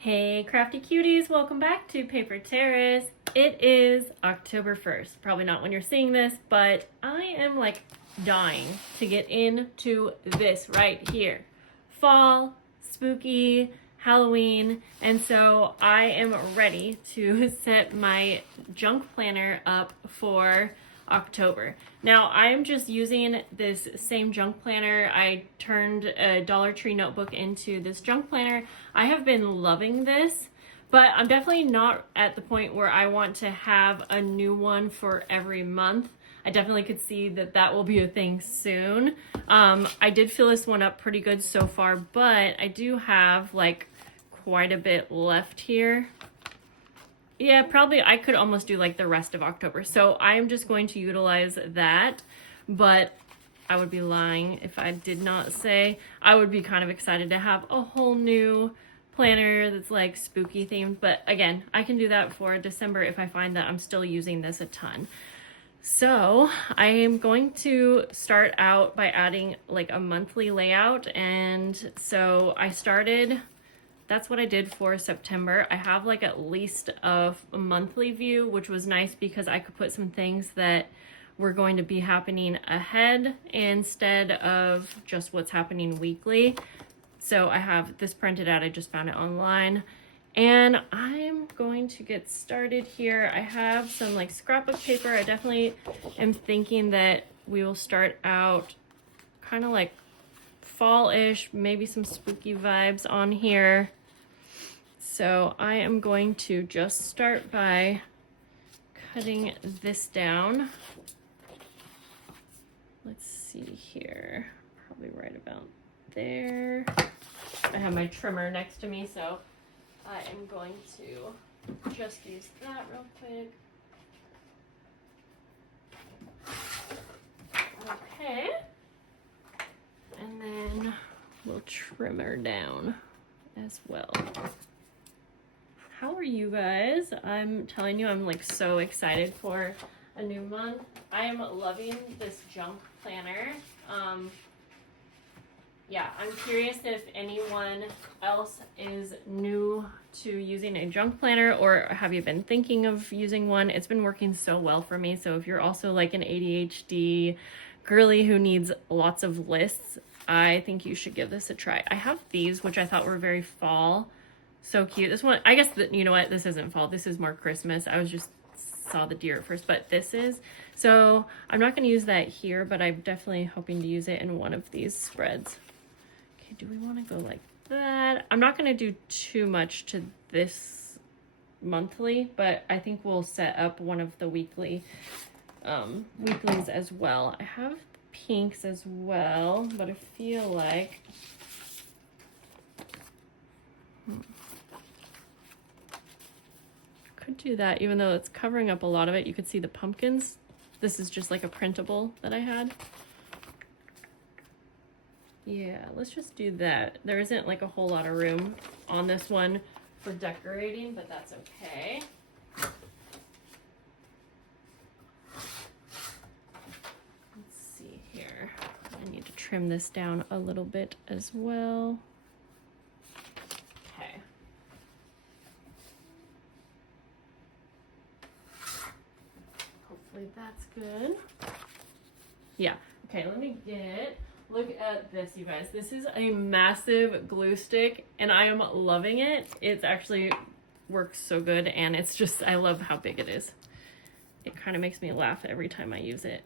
Hey crafty cuties, welcome back to Paper Terrace. It is October 1st. Probably not when you're seeing this, but I am like dying to get into this right here. Fall, spooky, Halloween, and so I am ready to set my junk planner up for October. Now I am just using this same junk planner. I turned a Dollar Tree notebook into this junk planner. I have been loving this, but I'm definitely not at the point where I want to have a new one for every month. I definitely could see that that will be a thing soon. I did fill this one up pretty good so far, but I do have like quite a bit left here. Yeah, probably I could almost do like the rest of October. So I'm just going to utilize that, but I would be lying if I did not say I would be kind of excited to have a whole new planner that's like spooky themed. But again, I can do that for December if I find that I'm still using this a ton. So I am going to start out by adding like a monthly layout. And so that's what I did for September. I have like at least a monthly view, which was nice because I could put some things that were going to be happening ahead instead of just what's happening weekly. So I have this printed out. I just found it online. And I'm going to get started here. I have some like scrapbook paper. I definitely am thinking that we will start out kind of like fall-ish, maybe some spooky vibes on here. So I am going to just start by cutting this down. Let's see here, probably right about there. I have my trimmer next to me, so I am going to just use that real quick. Okay. And then we'll trim her down as well. How are you guys? I'm telling you, I'm like so excited for a new month. I am loving this junk planner. Yeah, I'm curious if anyone else is new to using a junk planner, or have you been thinking of using one? It's been working so well for me. So if you're also like an ADHD girly who needs lots of lists, I think you should give this a try. I have these, which I thought were very fall. So cute. This one, I guess that, you know what, this isn't fall. This is more Christmas. I was just saw the deer at first, but this is. So I'm not going to use that here, but I'm definitely hoping to use it in one of these spreads. Okay, do we want to go like that? I'm not going to do too much to this monthly, but I think we'll set up one of the weeklies as well. I have pinks as well, but I feel like could do that, even though it's covering up a lot of it. You could see the pumpkins. This is just like a printable that I had. Yeah, let's just do that. There isn't like a whole lot of room on this one for decorating, but that's okay. Let's see here. I need to trim this down a little bit as well. Okay. Hopefully that's good. Yeah. Okay, let me look at this, you guys. This is a massive glue stick, and I am loving it. It's actually works so good, and it's just, I love how big it is. It kind of makes me laugh every time I use it.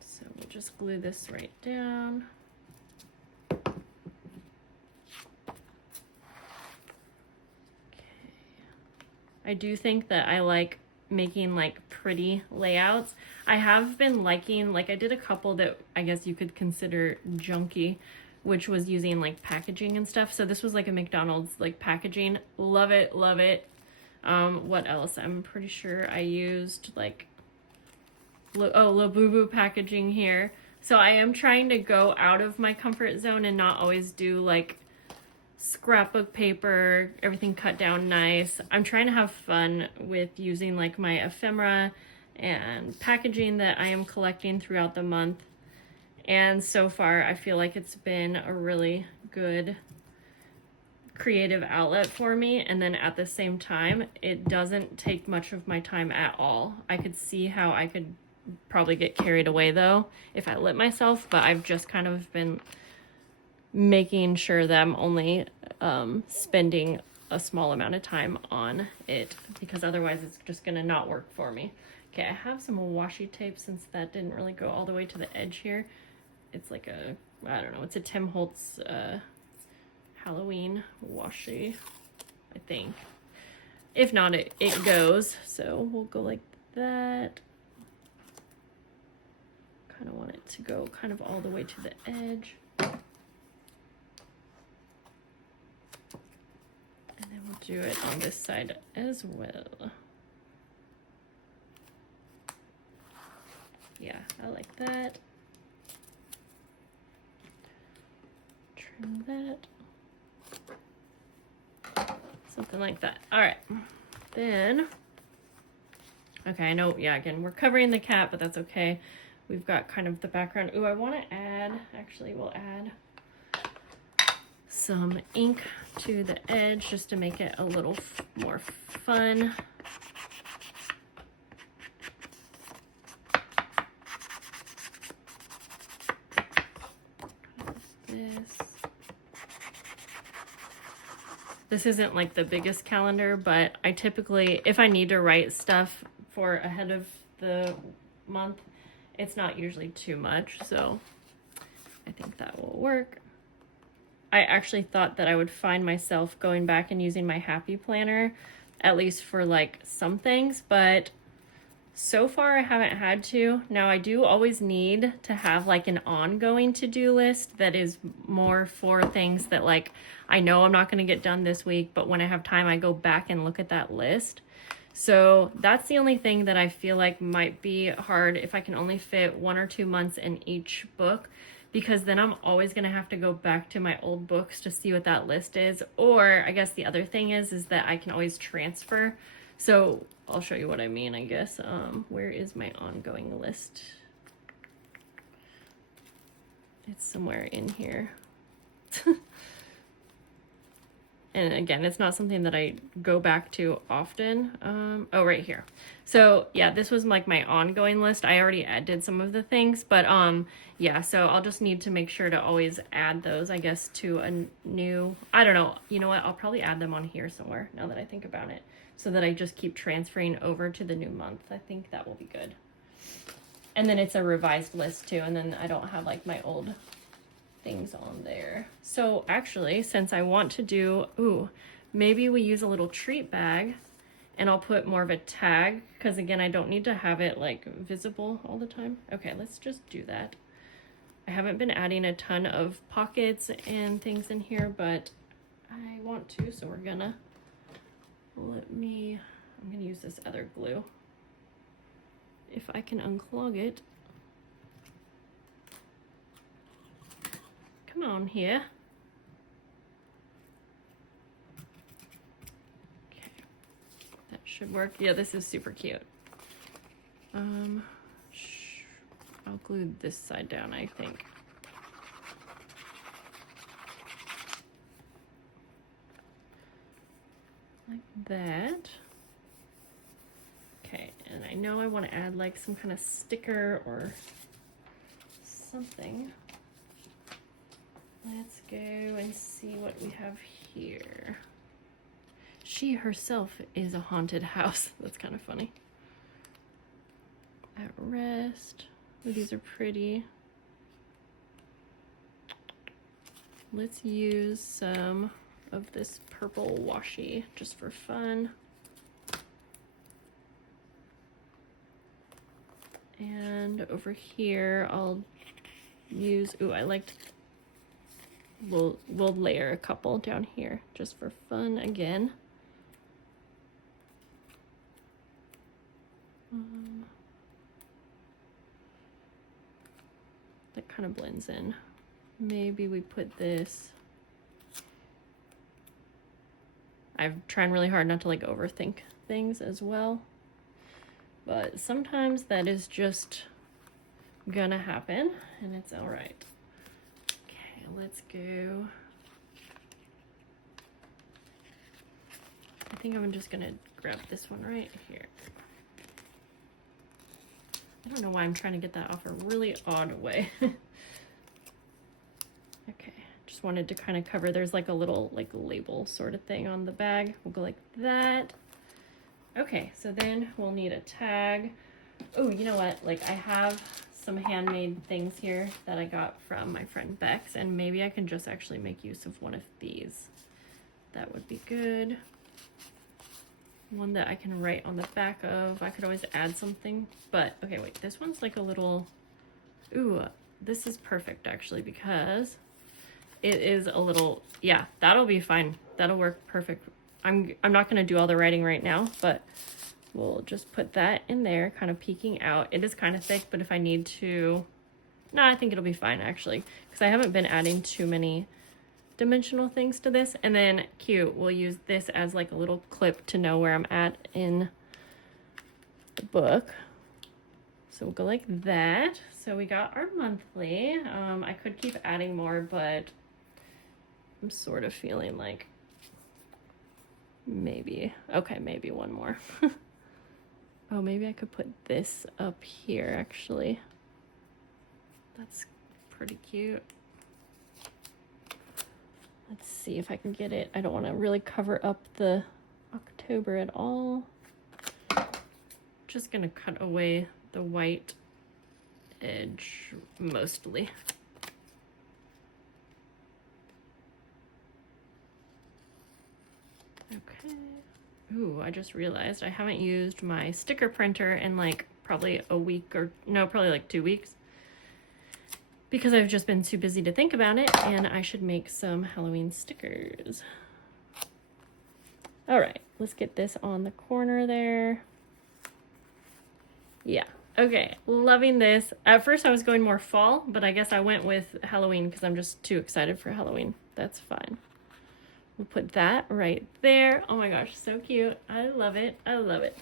So we'll just glue this right down. I do think that I like making like pretty layouts. I have been liking, like I did a couple that I guess you could consider junky, which was using like packaging and stuff. So this was like a McDonald's like packaging. Love it, love it. What else? I'm pretty sure I used like Labubu packaging here. So I am trying to go out of my comfort zone and not always do like scrapbook paper, everything cut down nice. I'm trying to have fun with using like my ephemera and packaging that I am collecting throughout the month. And so far I feel like it's been a really good creative outlet for me, and then at the same time it doesn't take much of my time at all. I could see how I could probably get carried away though if I let myself, but I've just kind of been making sure that I'm only spending a small amount of time on it, because otherwise it's just gonna not work for me. Okay, I have some washi tape since that didn't really go all the way to the edge here. It's like a, I don't know, it's a Tim Holtz Halloween washi, I think. If not, it goes. So we'll go like that. Kind of want it to go kind of all the way to the edge. And then we'll do it on this side as well. Yeah, I like that. Trim that. Something like that. All right. Then, okay, I know, yeah, again, we're covering the cat, but that's okay. We've got kind of the background. Ooh, I want to add, actually, we'll add some ink to the edge just to make it a little more fun. This isn't like the biggest calendar, but I typically, if I need to write stuff for ahead of the month, it's not usually too much, so I think that will work. I actually thought that I would find myself going back and using my Happy Planner, at least for like some things, but so far I haven't had to. Now I do always need to have like an ongoing to-do list that is more for things that like I know I'm not going to get done this week, but when I have time I go back and look at that list. So that's the only thing that I feel like might be hard if I can only fit 1 or 2 months in each book, because then I'm always going to have to go back to my old books to see what that list is. Or I guess the other thing is that I can always transfer. So I'll show you what I mean, I guess. Where is my ongoing list? It's somewhere in here. And again, it's not something that I go back to often. Oh, right here. So yeah, this was like my ongoing list. I already did some of the things, but yeah, so I'll just need to make sure to always add those, I guess, to a new, I don't know, you know what, I'll probably add them on here somewhere now that I think about it, so that I just keep transferring over to the new month. I think that will be good. And then it's a revised list too, and then I don't have like my old things on there. So actually, since I want to do, ooh, maybe we use a little treat bag and I'll put more of a tag, because again, I don't need to have it like visible all the time. Okay, let's just do that. I haven't been adding a ton of pockets and things in here, but I want to, so we're gonna, I'm gonna use this other glue. If I can unclog it. Come on here. Okay, that should work. Yeah, this is super cute. I'll glue this side down, I think. Like that. Okay, and I know I want to add like some kind of sticker or something. Let's go and see what we have here. She herself is a haunted house. That's kind of funny. At rest. Oh, these are pretty. Let's use some of this purple washi just for fun. And over here, I'll use, ooh, I liked, we'll layer a couple down here just for fun again. That kind of blends in. Maybe we put this, I'm trying really hard not to like overthink things as well, but sometimes that is just gonna happen and it's all right. Okay, let's go think I'm just gonna grab this one right here. I don't know why I'm trying to get that off a really odd way. Okay, just wanted to kind of cover, there's like a little like label sort of thing on the bag. We'll go like that. Okay, so then we'll need a tag. Oh, you know what? Like I have some handmade things here that I got from my friend Bex, and maybe I can just actually make use of one of these. That would be good. One that I can write on the back of. I could always add something, but okay, wait, this one's like a little, ooh, this is perfect actually because it is a little, yeah, that'll be fine. That'll work perfect. I'm not gonna do all the writing right now, but we'll just put that in there, kind of peeking out. It is kind of thick, but if I need to, no, I think it'll be fine actually, because I haven't been adding too many dimensional things to this. And then cute, we'll use this as like a little clip to know where I'm at in the book. So we'll go like that. So we got our monthly. I could keep adding more, but I'm sort of feeling like maybe, okay, maybe one more. Oh, maybe I could put this up here actually. That's pretty cute. Let's see if I can get it. I don't want to really cover up the October at all. Just gonna cut away the white edge mostly. Okay. Ooh, I just realized I haven't used my sticker printer in like probably a week, or no, probably like 2 weeks, because I've just been too busy to think about it, and I should make some Halloween stickers. All right, let's get this on the corner there. Yeah, okay, loving this. At first I was going more fall, but I guess I went with Halloween because I'm just too excited for Halloween. That's fine. We'll put that right there. Oh my gosh, so cute. I love it. I love it.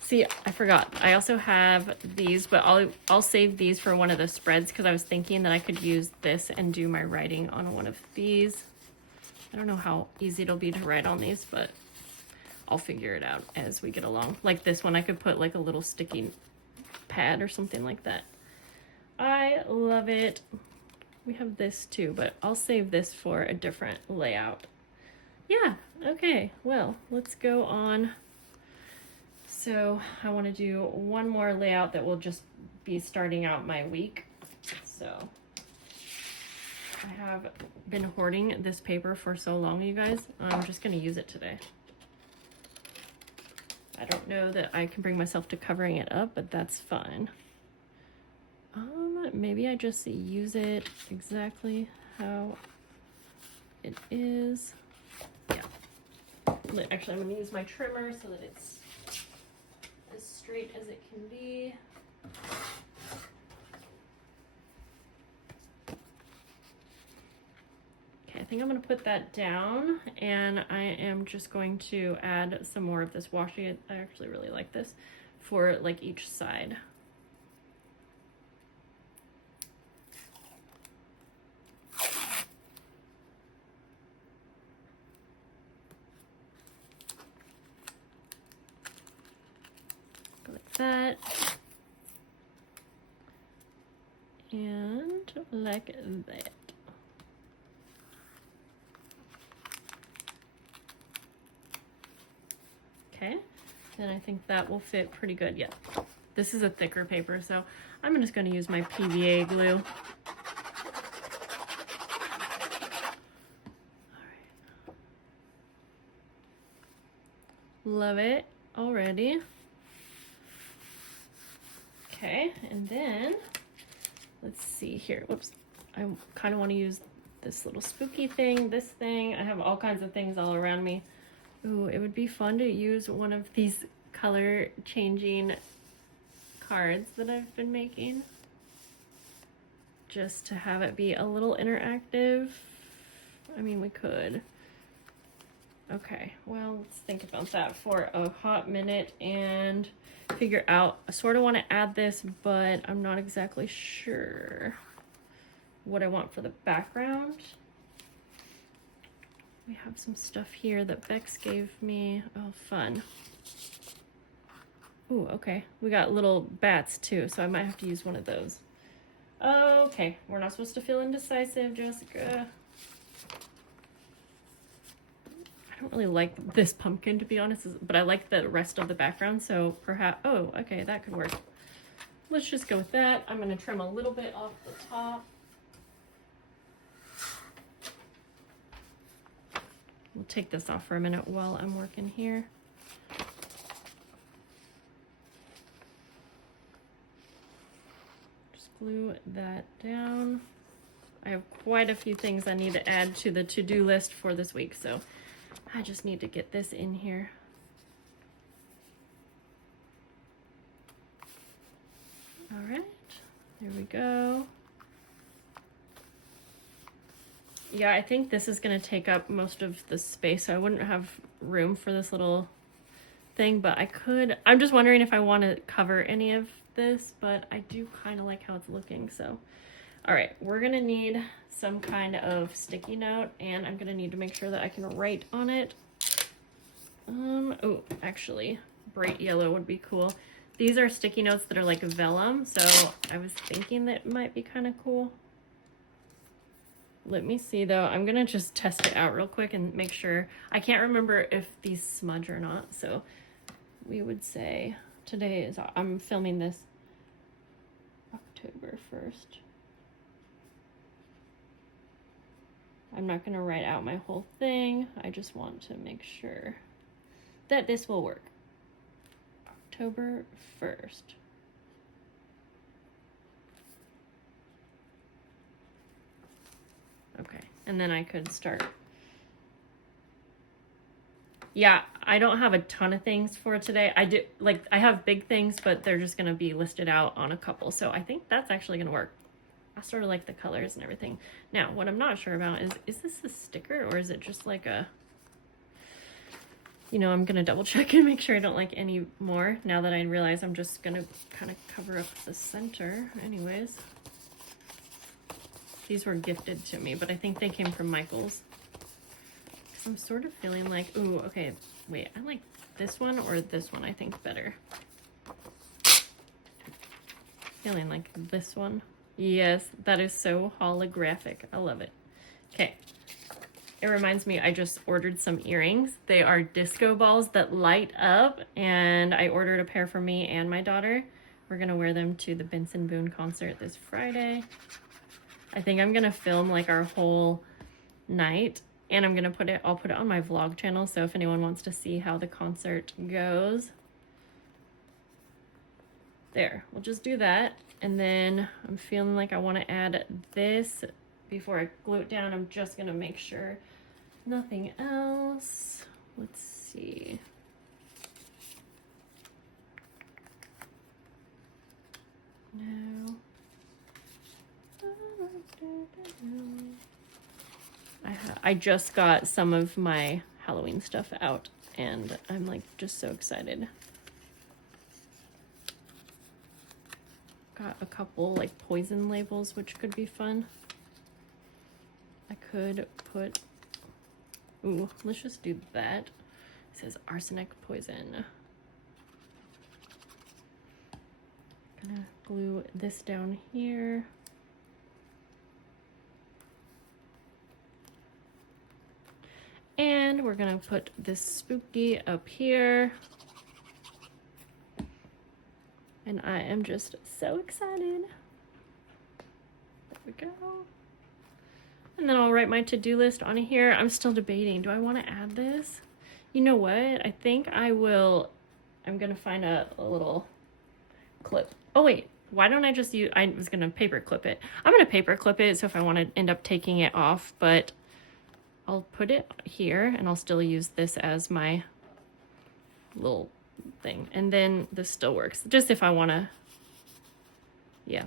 See, I forgot. I also have these, but I'll save these for one of the spreads because I was thinking that I could use this and do my writing on one of these. I don't know how easy it'll be to write on these, but I'll figure it out as we get along. Like this one, I could put like a little sticky pad or something like that. I love it. We have this too, but I'll save this for a different layout. Yeah, okay, well, let's go on. So I want to do one more layout that will just be starting out my week. So I have been hoarding this paper for so long, you guys. I'm just going to use it today. I don't know that I can bring myself to covering it up, but that's fine. Maybe I just use it exactly how it is. Yeah. Actually, I'm going to use my trimmer so that it's as straight as it can be. Okay, I think I'm going to put that down, and I am just going to add some more of this washi. I actually really like this for like each side. That and like that. Okay, then I think that will fit pretty good. Yeah, this is a thicker paper, so I'm just going to use my PVA glue. All right. Love it already. Okay, and then let's see here. Whoops, I kind of want to use this little spooky thing, this thing. I have all kinds of things all around me. Ooh, it would be fun to use one of these color changing cards that I've been making, just to have it be a little interactive. I mean, we could. Okay, well, let's think about that for a hot minute and figure out. I sort of want to add this, but I'm not exactly sure what I want for the background. We have some stuff here that Bex gave me. Oh, fun. Ooh, okay. We got little bats too, so I might have to use one of those. Okay, we're not supposed to feel indecisive, Jessica. I don't really like this pumpkin, to be honest, but I like the rest of the background, so perhaps... Oh, okay, that could work. Let's just go with that. I'm going to trim a little bit off the top. We'll take this off for a minute while I'm working here. Just glue that down. I have quite a few things I need to add to the to-do list for this week, so I just need to get this in here. All right, there we go. Yeah, I think this is going to take up most of the space, so I wouldn't have room for this little thing, but I could. I'm just wondering if I want to cover any of this, but I do kind of like how it's looking, so. All right, we're going to need some kind of sticky note, and I'm going to need to make sure that I can write on it. Oh, actually, bright yellow would be cool. These are sticky notes that are like vellum, so I was thinking that might be kind of cool. Let me see though. I'm gonna just test it out real quick and make sure. I can't remember if these smudge or not, so we would say today is, I'm filming this October 1st. I'm not gonna write out my whole thing. I just want to make sure that this will work. October 1st. Okay, and then I could start. Yeah, I don't have a ton of things for today. I have big things, but they're just gonna be listed out on a couple. So I think that's actually gonna work. I sort of like the colors and everything. Now, what I'm not sure about is this a sticker or is it just like a, you know, I'm gonna double check and make sure I don't like any more now that I realize I'm just gonna kind of cover up the center anyways. These were gifted to me, but I think they came from Michael's. I'm sort of feeling like, ooh, okay, wait, I like this one or this one I think better. Feeling like this one. Yes, that is so holographic. I love it. Okay. It reminds me, I just ordered some earrings. They are disco balls that light up, and I ordered a pair for me and my daughter. We're gonna wear them to the Benson Boone concert this Friday. I think I'm gonna film like our whole night, and I'm gonna I'll put it on my vlog channel, so if anyone wants to see how the concert goes. There, we'll just do that. And then I'm feeling like I want to add this before I glue it down. I'm just gonna make sure nothing else. Let's see. No. I just got some of my Halloween stuff out, and I'm like just so excited. Got a couple like poison labels, which could be fun. I could put, ooh, let's just do that. It says arsenic poison. Gonna glue this down here. And we're gonna put this spooky up here. And I am just so excited. There we go. And then I'll write my to-do list on here. I'm still debating, do I want to add this? You know what? I think I will. I'm gonna find a little clip. Oh wait, why don't I just use, I was gonna paper clip it. I'm gonna paper clip it, so if I want to end up taking it off, but I'll put it here and I'll still use this as my little thing. And then this still works, just if I want to, yeah,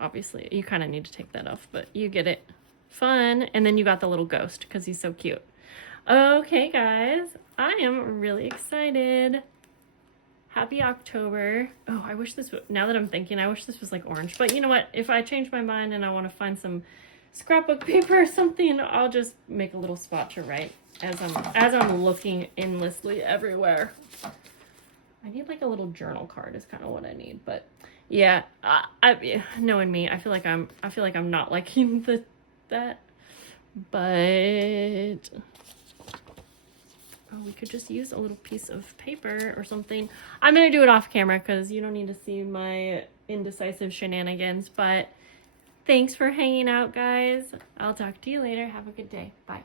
obviously you kind of need to take that off, but you get it. Fun. And then you got the little ghost because he's so cute. Okay guys, I am really excited. Happy October. Oh, I wish this would, now that I'm thinking, I wish this was like orange, but you know what, if I change my mind and I want to find some scrapbook paper or something, I'll just make a little spot to write as I'm looking endlessly everywhere. I need like a little journal card is kind of what I need, but yeah, knowing me, I feel like I'm not liking that, but oh, we could just use a little piece of paper or something. I'm gonna do it off camera because you don't need to see my indecisive shenanigans, but thanks for hanging out, guys. I'll talk to you later. Have a good day. Bye.